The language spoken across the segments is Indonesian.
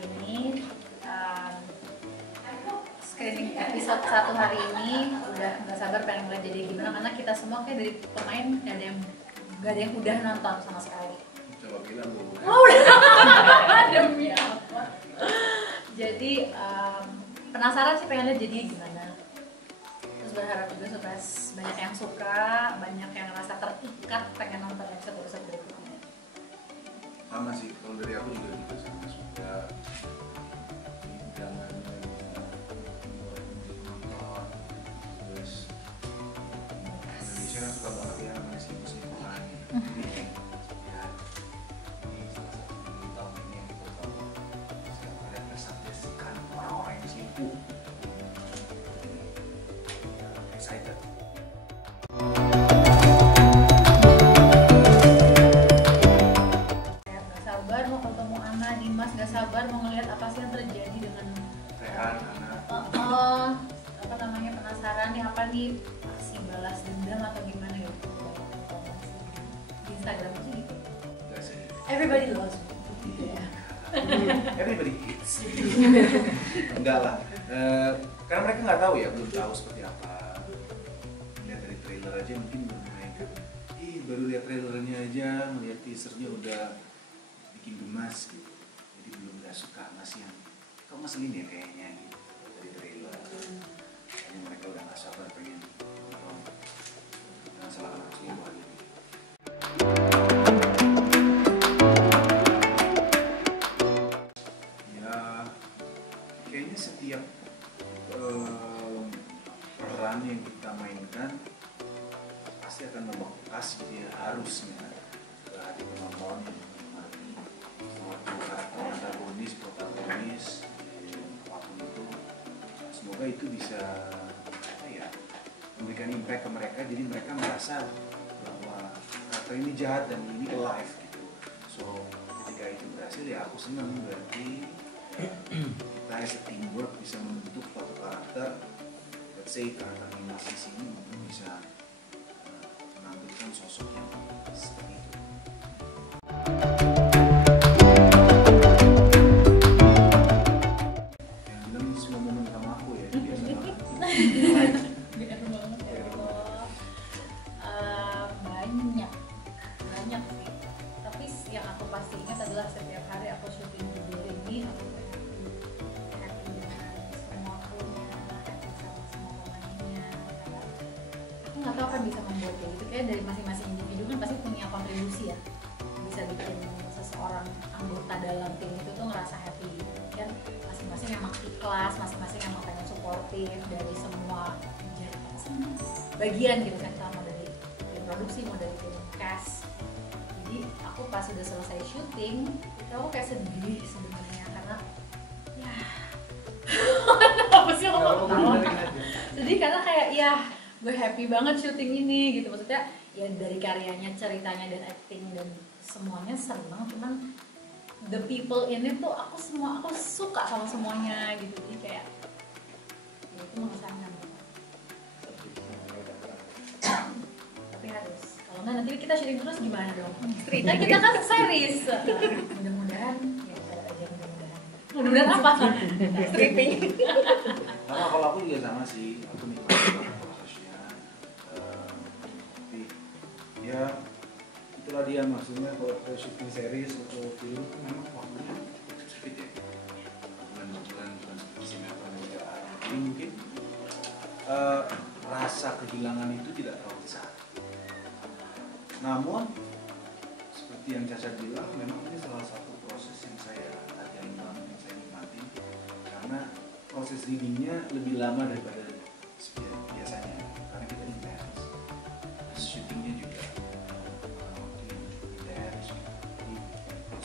ini screening episode 1 hari ini udah nggak sabar pengen ngeliat jadi gimana, karena kita semua kayak dari pemain nggak ada yang udah nonton sama sekali. Coba bilang bu. Oh udah. Demi apa? Jadi penasaran sih pengen lihat jadi gimana. Terus berharap juga supaya banyak yang suka, banyak yang ngerasa terikat pengen nonton episode berikutnya. Sama sih, kalau dari aku juga sama suka. Jangan nonton. Terus Indonesia kan suka banget ya namanya selingkuh-selingkuhan. Jadi ya ini salah satu di tahun ini yang kita tahu. Saya melihat kesaksikan orang-orang yang selingkuh. Excited. Gak sabar mau ketemu Ana, Dimas, gak sabar mau ngeliat apa sih yang terjadi dengan Rehan, Ana. apa namanya, penasaran nih apa nih, masih balas dendam atau gimana gitu di Instagram sih gitu. Enggak sih. Everybody loves me gitu ya. Everybody hits. Enggak lah. Karena mereka nggak tahu ya, belum tahu seperti apa. Lihat dari trailer aja mungkin mereka, baru lihat trailernya aja, melihat teasernya udah bikin gemas gitu. Jadi belum nggak suka, masih yang kok ngeselin ya kayaknya gitu dari trailer. Kayaknya mereka udah nggak sabar pengen nonton. Jangan salah anak selingkuh hari ini. Ya, kayaknya setiap peran yang kita mainkan pasti akan membekas gitu ya, harusnya ke hati penonton yang menikmati suatu karakter antagonis, protagonis, apapun itu. Semoga itu bisa apa ya, memberikan impact ke mereka, jadi mereka merasa bahwa karakter ini jahat dan ini alive gitu. So ketika itu berhasil ya aku senang, berarti kita as a teamwork bisa membentuk suatu karakter. Let's say karakter animasi sini mungkin bisa menampilkan sosok yang seperti itu. Yang bilang semua momen sama aku ya, biasa banget. Biar banget ya Allah. Banyak sih, tapi yang aku pasti ingat adalah setiap hari aku syuting video ini aku happy dengan semua krunya, happy sama semua pemainnya, karena aku nggak tahu kan bisa membuat kayak gitu, kayak dari masing-masing individu kan pasti punya kontribusi ya, bisa bikin seseorang anggota dalam tim itu tuh ngerasa happy kan, masing-masing emang ikhlas, masing-masing emang pengen suportif dari semua bagian gitu kan, sama dari tim produksi mau dari tim cast. Jadi aku pas udah selesai syuting itu aku kayak sedih sebenarnya, karena ya apa sih aku ketawa, sedih karena kayak ya gue happy banget syuting ini gitu, maksudnya ya dari karyanya, ceritanya dan acting dan semuanya seneng, cuman the people in it tuh aku suka sama semuanya gitu, jadi kayak ya itu mengesankan. Tapi harus, kalau nggak nanti kita syuting terus gimana dong? Cerita kita kan series. Mudah-mudahan ya aja, mudah-mudahan apa kan? Stripping. Sama kalau aku juga sama sih, aku nikmati banget prosesnya. Tapi ya itulah dia, maksudnya kalau syuting series atau film kan memang waktunya sempit ya, bulan-bulan seperti sinetron juga. Jadi mungkin rasa kehilangan itu tidak terlalu besar. Namun seperti yang Caca bilang, memang ini salah satu proses yang saya hargai banget, yang saya nikmati, karena proses readingnya lebih lama daripada biasanya, karena kita intens. Terus syutingnya juga intens. Jadi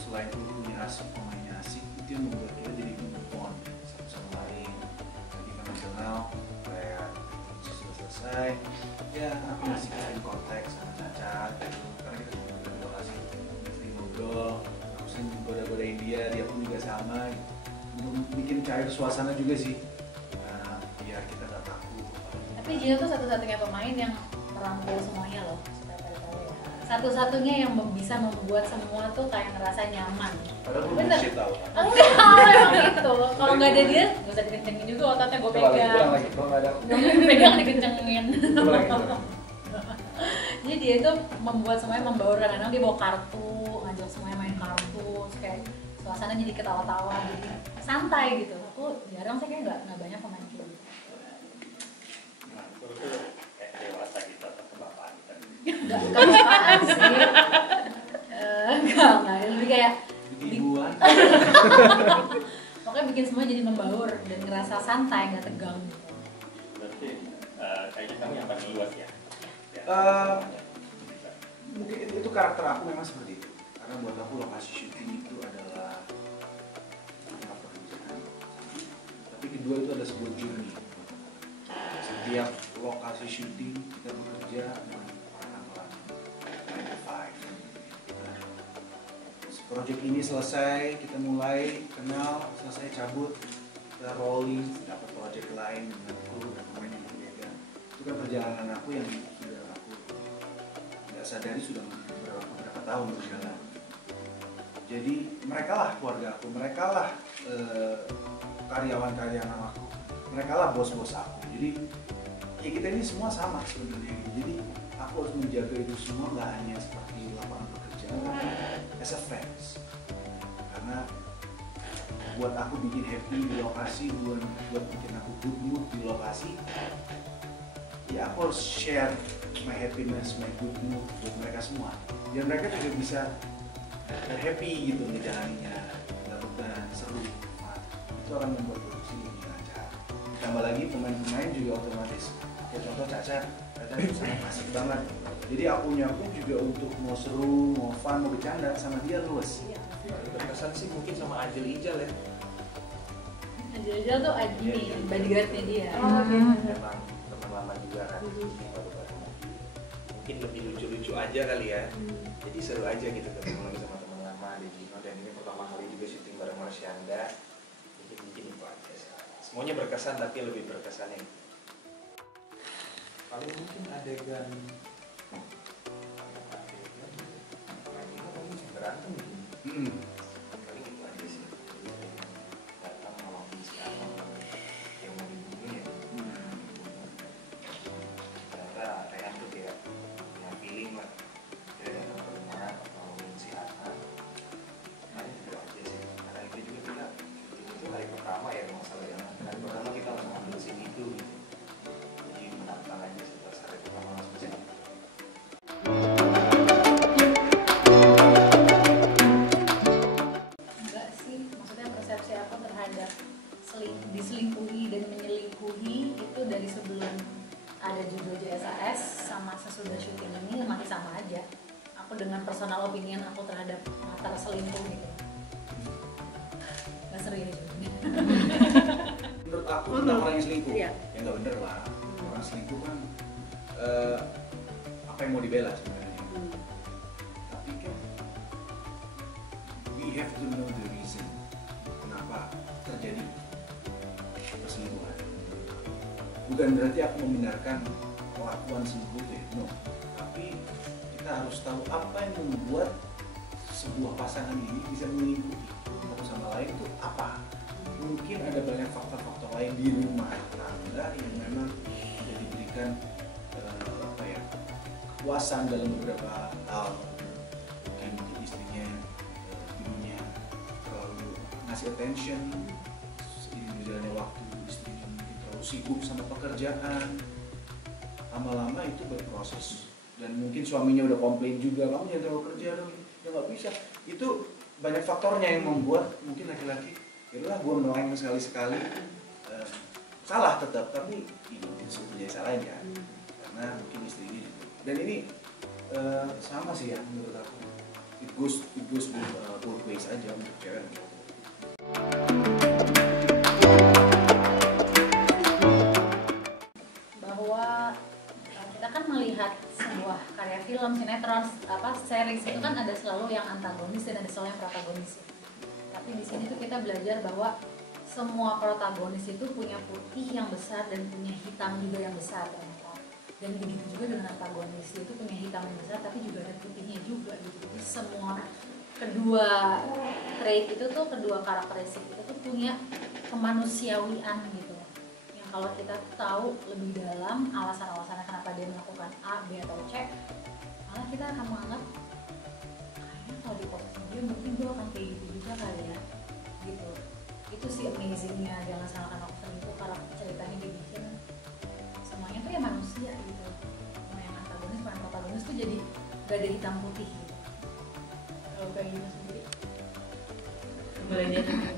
selain gurunya asik, pemainnya asik, itu yang membuat kita jadi bond satu sama lain. Lagi nasional kayak selesai ya, aku masih kasih konteks sama Caca gitu, karena kita juga berdua kasih sering ngobrol, aku sering goda-godain dia pun juga sama gitu. Untuk bikin cair suasana juga sih, biar kita gak takut. Tapi Gina tuh satu-satunya pemain yang merangkul semuanya loh, supaya pada tahu ya. Satu-satunya yang bisa membuat semua tuh kayak ngerasa nyaman. Padahal gue bener bullshit tau. Enggak, emang nggak ada dia nggak usah dikencengin juga ototnya, gue Coba lagi, pegang. kurang lagi, kalau nggak ada. Pegang dikencengin. Coba lagi, coba lagi. Jadi dia itu membuat semuanya membaurkan. Kadang dia bawa kartu, ngajak semuanya main kartu, terus kayak suasana jadi ketawa-tawa, jadi santai gitu. Aku jarang sih, kayak nggak banyak pemain kayak gitu. Nah, itu kayak dewasa gitu atau kebapaan gitu. Nggak apaan sih. Nggak, lebih kayak Ibuan. pokoknya bikin semua jadi membaur dan ngerasa santai, nggak tegang gitu. Berarti kayaknya kamu yang paling luas ya? Mungkin itu karakter aku memang seperti itu. Karena buat aku lokasi syuting itu adalah tempat pekerjaan. Tapi kedua itu adalah sebuah journey. Setiap lokasi syuting kita bekerja dengan orang-orang 9 to 5. Project ini selesai, kita mulai kenal, selesai cabut, kita rolling, dapat project lain dengan kru dan pemain yang berbeda. Itu kan perjalanan aku yang sudah aku nggak sadari sudah beberapa tahun berjalan. Jadi mereka lah keluarga aku, mereka lah karyawan-karyawan aku, mereka lah bos-bos aku. Jadi ya kita ini semua sama sebenarnya. Jadi aku harus menjaga itu semua, nggak hanya seperti lapangan pekerjaan, tapi as a friends. Karena buat aku bikin happy di lokasi, buat bikin aku good mood di lokasi, ya aku harus share my happiness, my good mood buat mereka semua. Biar mereka juga bisa happy gitu ngejalaninnya, nggak beban, seru. Nah, itu akan membuat produksi lebih lancar. Tambah lagi pemain-pemain juga otomatis, kayak contoh Caca itu sangat asik banget. Jadi akunya pun juga untuk mau seru, mau fun, mau bercanda sama dia luas. Berkesan sih mungkin sama Ajil Ijal ya. Ajal tuh ini bodyguardnya dia. Memang teman lama juga kan. Baru-baru mungkin lebih lucu-lucu aja kali ya. Jadi seru aja gitu ketemu lagi sama teman lama di Gino, dan ini pertama kali juga syuting bareng Marsyanda. Jadi mungkin itu aja sih. Semuanya berkesan, tapi lebih berkesan yang paling mungkin adegan berantem gitu. Paling itu aja sih. Datang nolongin si Anang yang mau dibunuh ya. Ternyata Rehan tuh kayak punya feeling lah. Dia datang ke rumah nolongin si Anang. Nah itu aja sih. Karena itu juga kita itu hari pertama ya, masalah yang hari pertama kita langsung ambil scene itu gitu. Jadi menantang aja setelah hari pertama langsung scene. Enggak sih, maksudnya persepsi aku terhadap diselingkuhi dan menyelingkuhi itu dari sebelum ada judul JSAS sama sesudah syuting ini masih sama aja. Aku dengan personal opinion aku terhadap masalah selingkuh gitu. Gak serius juga. Menurut aku tentang orang yang selingkuh, Iya. ya nggak bener lah. Orang selingkuh kan apa yang mau dibela sebenarnya. Tapi kan we have to know the reason kenapa terjadi perselingkuhan. Bukan berarti aku membenarkan kelakuan selingkuh itu, no. Tapi kita harus tahu apa yang membuat sebuah pasangan ini bisa menyelingkuhi satu sama lain itu apa. Mungkin ada banyak faktor-faktor lain di rumah tangga yang memang sudah diberikan kekuasaan dalam beberapa hal. Mungkin istrinya dulunya terlalu ngasih attention, seiring berjalannya waktu istrinya mungkin terlalu sibuk sama pekerjaan, lama-lama itu berproses. Dan mungkin suaminya udah komplain juga, kamu jangan terlalu kerja dong, ya nggak bisa. Itu banyak faktornya yang membuat mungkin laki-laki yaudahlah gue meleng sekali-sekali, salah tetap, tapi ini punya salah ya, karena mungkin istrinya juga. Dan ini sama sih ya menurut aku, it goes both ways aja untuk cewek dan cowok. Bahwa kita kan melihat sebuah karya film, sinetron, series itu kan ada selalu yang antagonis dan ada selalu yang protagonis. Tapi di sini tuh kita belajar bahwa semua protagonis itu punya putih yang besar dan punya hitam juga yang besar ternyata. Dan begitu juga dengan antagonis, itu punya hitam yang besar tapi juga ada putihnya juga gitu. Jadi semua kedua trait itu tuh, kedua karakteristik itu tuh punya kemanusiawian gitu. Yang kalau kita tahu lebih dalam alasan-alasannya kenapa dia melakukan A, B atau C, malah kita akan menganggap kayaknya kalau di posisi dia mungkin gue akan kayak gitu juga kali ya gitu. Itu sih amazingnya Jangan Salahkan Aku Selingkuh, karena ceritanya dibikin semuanya tuh ya manusia gitu. Mau yang antagonis, mau yang protagonis tuh jadi gak ada hitam putih gitu. Kalau kayak gitu sendiri belajar dari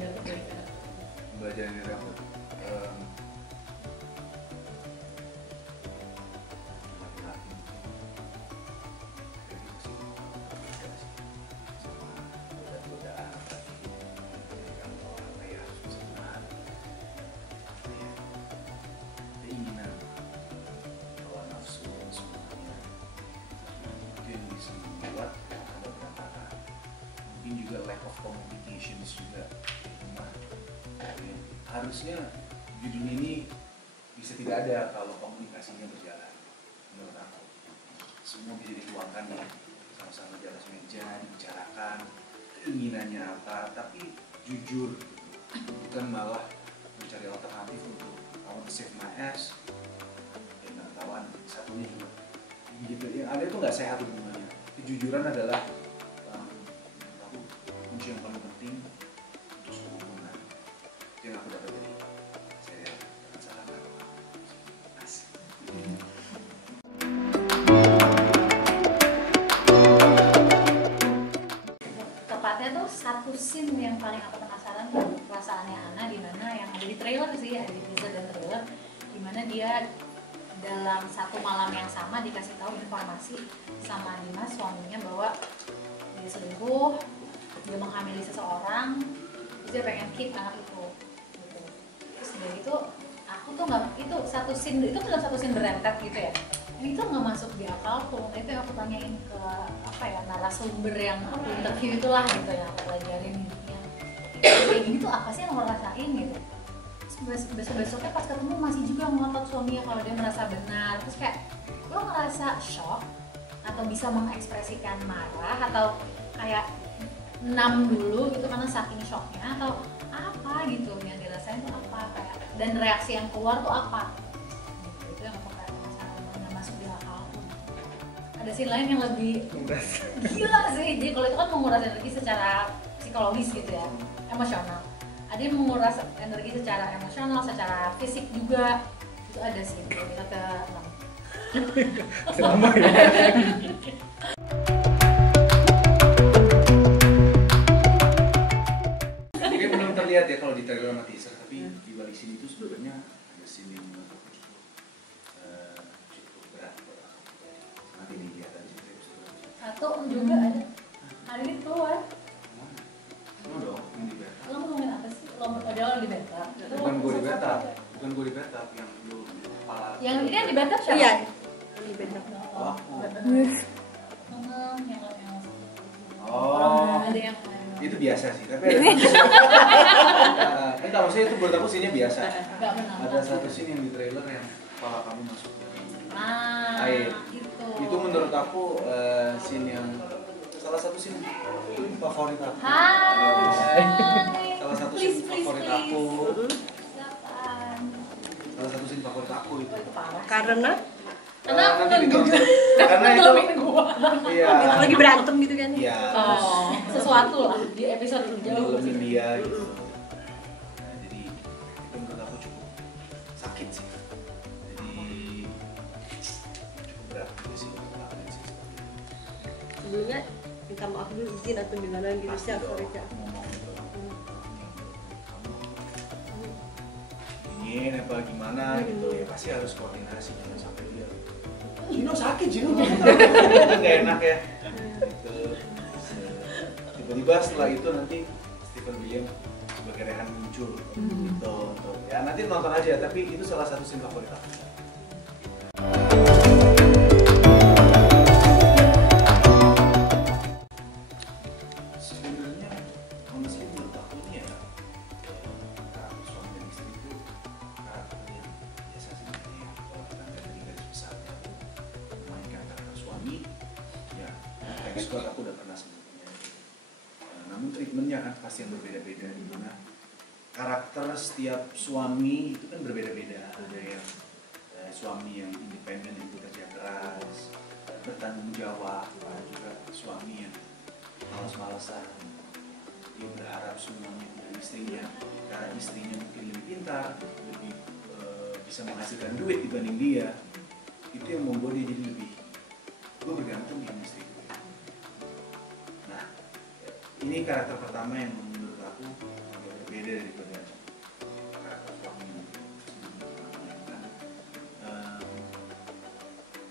aku laki-laki kayak gitu sih, sama godaan tadi kalau apa ya semangat apa ya keinginan bahwa nafsu dan semuanya itu yang bisa membuat ada berantakan. Mungkin juga lack of communications juga. Harusnya judul ini bisa tidak ada kalau komunikasinya berjalan. Menurut aku semua bisa dituangkan ya, sama-sama di atas meja dibicarakan keinginannya apa, tapi jujur, bukan malah mencari alternatif untuk I want to save my ass dan kawan satunya juga gitu. Yang ada itu nggak sehat hubungannya. Kejujuran adalah aku kunci yang paling penting untuk sebuah hubungan. Itu yang aku dapat dari saya Jangan Salahkan Aku. Asik. Tepatnya tuh satu scene yang paling aku penasaran tuh perasaannya Ana, di mana yang ada di trailer sih, ada di teaser dan trailer, di mana dia dalam satu malam yang sama dikasih tahu informasi sama Dimas suaminya bahwa dia selingkuh, dia menghamili seseorang, terus dia pengen keep anak itu gitu. Terus dari itu aku tuh nggak, itu satu scene itu kan satu scene berentet gitu ya, ini tuh nggak masuk di akalku. Itu yang aku tanyain ke apa ya, narasumber yang aku interview itulah gitu, yang aku pelajarin hidupnya kayak gini tuh apa sih yang lo rasain gitu. Besok-besoknya pas ketemu masih juga ngotot suaminya kalau dia merasa benar. Terus kayak lo ngerasa shock atau bisa mengekspresikan marah atau kayak enam dulu gitu karena saking shocknya, atau apa gitu yang dirasain tuh apa, kayak dan reaksi yang keluar tuh apa gitu. Itu yang aku kayak nggak masuk di akalku. Ada scene lain yang lebih gila sih. Jadi kalau itu kan menguras energi secara psikologis gitu ya, emosional. Ada yang menguras energi secara emosional, secara fisik juga. Itu ada sih, kita ke 6. Selama ya. Mungkin belum terlihat ya kalau di trailer sama teaser, tapi di balik sini itu sebenarnya ada scene yang menurut aku cukup berat buat aku. Nanti dilihat aja sebenarnya. Satu juga ada. Hari ini keluar. Mana dong yang di beta? Lo ngomongin apa sih? Lo di beta? Bukan gue di beta, bukan gue di beta, yang dulu kepala. Yang ini yang di beta siapa? Iya, di beta. Oh, Yang oh. ada yang Itu biasa sih, tapi ada enggak, maksudnya itu buat aku scene-nya biasa. nggak menang. Ada satu scene yang di trailer yang kepala kamu masuk dari air. Itu menurut aku scene yang salah satu scene favorit aku. Hai. Salah satu Please, scene please, favorit please. aku. Silakan. Salah satu scene favorit aku itu. Oh, itu parah. Karena Karena nanti aku ditonton. Karena itu gua. iya. lagi berantem gitu kan. Iya. Oh, sesuatu lah di episode ini jauh. Ngelemin dia gitu. Nah, jadi itu menurut aku cukup sakit sih. Jadi cukup berat juga sih untuk ngelakuin sih. Sebelumnya minta maaf dulu, izin atau gimana gitu sih, sorry Cak. Ngomong gitu. Ingin apa gimana gitu ya, pasti harus koordinasi, jangan sampai dia Gino sakit, Gino nggak enak ya gitu. Tiba-tiba setelah itu nanti Stephen William sebagai Rehan muncul gitu. Ya nanti nonton aja, tapi itu salah satu scene favorit aku. Sebenarnya honestly menurut aku ini ya karakter suami dan istri itu karakter yang biasa sih ya. Kalau kita lihat dari garis besarnya aku memainkan karakter suami ya, thanks God aku udah pernah sebelumnya treatmentnya kan pasti yang berbeda-beda, dimana karakter setiap suami itu kan berbeda-beda. Ada yang suami yang independen, yang bekerja keras, bertanggung jawab, ada juga suami yang malas-malasan, dia berharap semuanya dari istrinya karena istrinya mungkin lebih pintar, lebih bisa menghasilkan duit dibanding dia. Itu yang membuat dia jadi lebih, gue bergantung sama istri gue. Nah, ini karakter pertama yang menurut aku agak berbeda daripada karakter suami.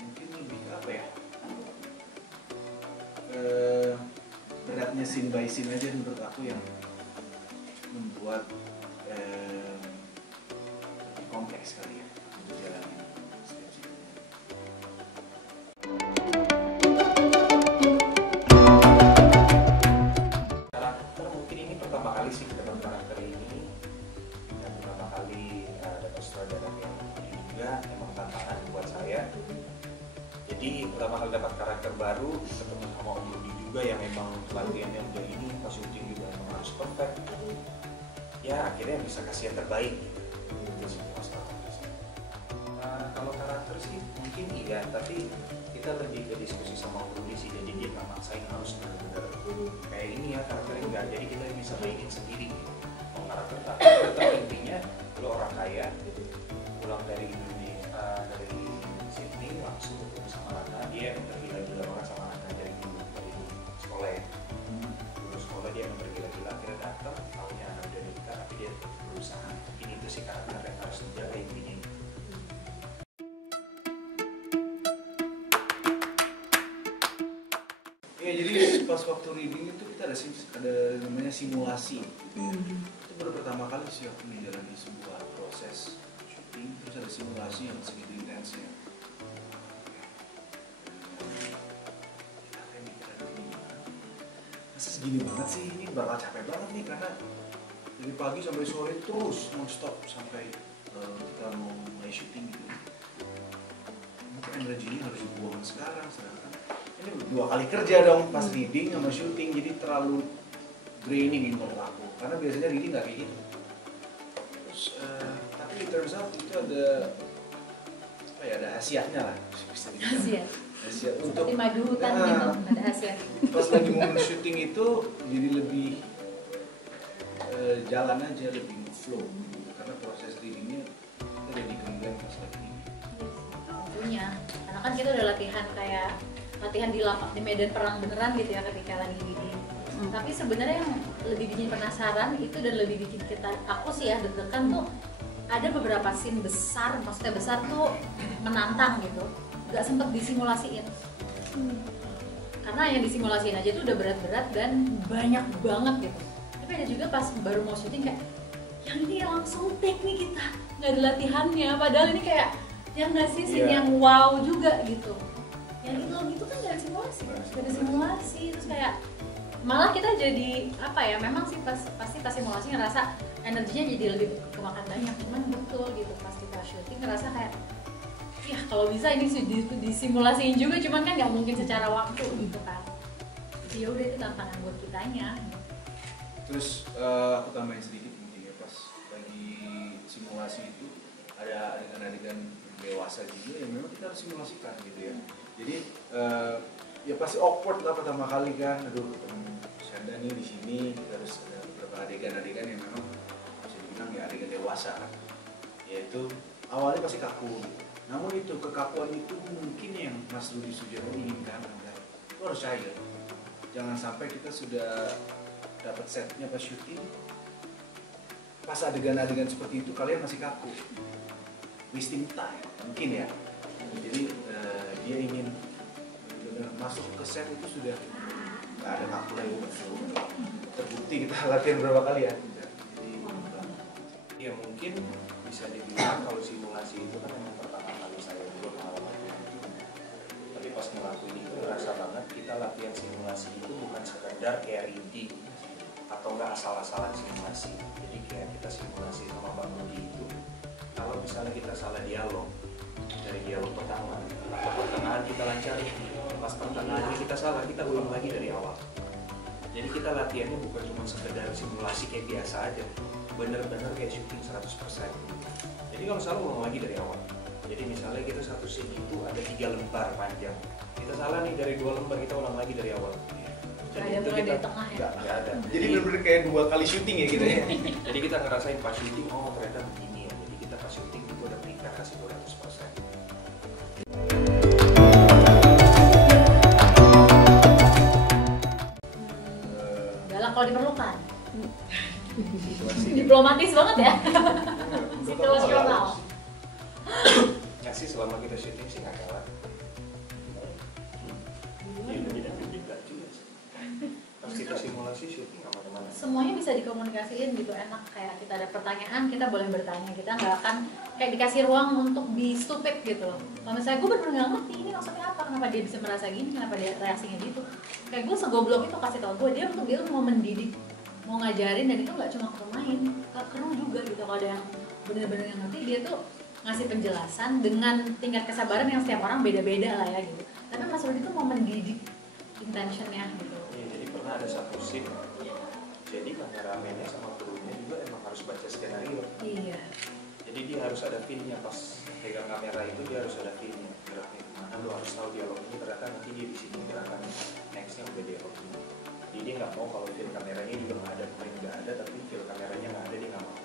Mungkin lebih apa ya, beratnya scene by scene aja menurut aku yang membuat lebih kompleks kali ya menjalani setiap scene. Karakter mungkin ini pertama kali sih dapat karakter ini, dan pertama kali dapat sutradara yang ini juga emang tantangan buat saya. Jadi pertama kali dapat karakter baru, ketemu sama Om Rudi juga yang memang latihannya udah ini, pas syuting juga emang harus perfect. Ya akhirnya bisa kasih yang terbaik gitu. Itu sih kalau karakter sih mungkin iya, tapi kita lebih ke diskusi sama Om Rudi sih. Jadi dia nggak maksain harus benar-benar kayak ini ya karakternya, enggak. Jadi kita bisa mainin sendiri gitu. Mau karakter tapi tetap intinya lo orang kaya gitu, pulang dari Indonesia, dari Sydney langsung ketemu sama Rana. Dia emang tergila-gila banget sama Rana dari dulu, dari sekolah ya. Dulu sekolah dia emang tergila-gila, akhirnya datang tahunya anak udah nikah, tapi dia tetap berusaha. Mungkin itu sih karakter yang harus dijaga intinya. Ya, jadi pas waktu reading itu kita ada namanya simulasi. Itu baru pertama kali sih aku menjalani sebuah proses syuting, terus ada simulasi yang segitu intensnya. Kita kayak mikir, masa segini banget sih, ini bakal capek banget nih karena dari pagi sampai sore terus non-stop sampai kita mau mulai syuting gitu. Mungkin energinya harus dibuang sekarang, sedangkan ini 2 kali kerja dong pas reading sama syuting, jadi terlalu draining menurut aku, karena biasanya reading nggak kayak gitu. Terus tapi it turns out itu ada apa ya, ada khasiatnya lah, bisa dibilang khasiat untuk di madu hutan gitu, ada khasiat. Pas lagi momen syuting itu jadi lebih jalan aja, lebih flow gitu. Karena proses readingnya kita jadi gembleng pas lagi ini. Tentunya, karena kan kita udah latihan di medan perang beneran gitu ya ketika lagi reading. Tapi sebenarnya yang lebih bikin penasaran itu dan lebih bikin aku sih ya deg-degan tuh ada beberapa scene besar, maksudnya besar tuh menantang gitu, nggak sempet disimulasiin. Karena yang disimulasiin aja tuh udah berat-berat dan banyak banget gitu. Tapi ada juga pas baru mau syuting kayak yang ini langsung take nih kita, nggak ada latihannya, padahal ini kayak yang nggak sih scene yang wow juga gitu. Yang gitu kan gak ada simulasi, terus kayak malah kita jadi apa ya, memang sih pasti pas simulasi ngerasa energinya jadi lebih kemakan banyak, cuman betul gitu pas kita syuting ngerasa kayak ya kalau bisa ini disimulasiin juga, cuman kan nggak mungkin secara waktu gitu kan. Jadi ya udah itu tantangan buat kitanya. Terus aku tambahin sedikit mungkin ya, pas lagi simulasi itu ada adegan-adegan dewasa juga yang memang kita harus simulasikan gitu ya. Jadi ya pasti awkward lah pertama kali kan, aduh ketemu Shanda nih di sini, kita harus ada beberapa adegan-adegan yang memang bisa dibilang ya adegan dewasa kan. Yaitu awalnya pasti kaku, namun itu kekakuan itu mungkin yang Mas Rudi Sudjarwo inginkan agar itu harus cair. Jangan sampai kita sudah dapat setnya pas syuting, pas adegan-adegan seperti itu kalian masih kaku, wasting time mungkin ya. Jadi dia ingin masuk ke set itu sudah nggak ada kaku lagi, terbukti kita latihan berapa kali ya. Jadi ya mungkin bisa dibilang kalau simulasi itu kan memang pertama kali saya juga pengalamannya. Tapi pas ngelakuin itu ngerasa banget kita latihan simulasi itu bukan sekedar kayak reading atau nggak asal-asalan simulasi. Jadi kayak kita simulasi sama Bang Rudi itu kalau misalnya kita salah dialog dari dialog pertama atau pertengahan kita lancar, pas pertengahannya kita salah, kita ulang lagi dari awal. Jadi kita latihannya bukan cuma sekedar simulasi kayak biasa aja, bener-bener kayak syuting 100%. Jadi kalau salah ulang lagi dari awal. Jadi misalnya kita satu scene itu ada 3 lembar panjang, kita salah nih dari 2 lembar, kita ulang lagi dari awal. Jadi Ada itu mulai kita dari tengah ya? nggak ada. Jadi bener-bener kayak 2 kali syuting ya gitu ya. Jadi kita ngerasain pas syuting, oh ternyata begini ya. Jadi kita pas syuting itu udah prepare kasih 200%. Galak kalau diperlukan. Situasi Diplomatis banget ya. Situasional. Ya sih selama kita syuting sih nggak galak. Iya tidak juga sih. Pas kita simulasi syuting kemana-mana. Semuanya bisa dikomunikasiin gitu, enak. Kayak kita ada pertanyaan, kita boleh bertanya. Kita nggak akan kayak dikasih ruang untuk be stupid gitu. Kalau misalnya gue bener-bener nggak ngerti ini maksudnya apa, kenapa dia bisa merasa gini, kenapa dia reaksinya gitu. Kayak gue segoblok itu kasih tau gue, dia tuh mau mendidik, mau ngajarin, dan itu nggak cuma ke pemain, ke kru juga gitu. Kalau ada yang bener-bener yang ngerti, dia tuh ngasih penjelasan dengan tingkat kesabaran yang setiap orang beda-beda lah ya gitu. Tapi Mas Rudi tuh mau mendidik intentionnya gitu. Iya, jadi pernah ada satu scene. Jadi kameramennya sama krunya juga emang harus baca skenario. Iya. Jadi dia harus ada feel-nya pas pegang kamera itu, dia harus ada feel-nya. Geraknya kemana, lu harus tahu dialog ini ternyata nanti dia di sini gerakan next-nya udah dialog ini. Jadi dia nggak mau kalau feel kameranya juga nggak ada, pemain nggak ada, tapi feel kameranya nggak ada, dia nggak mau.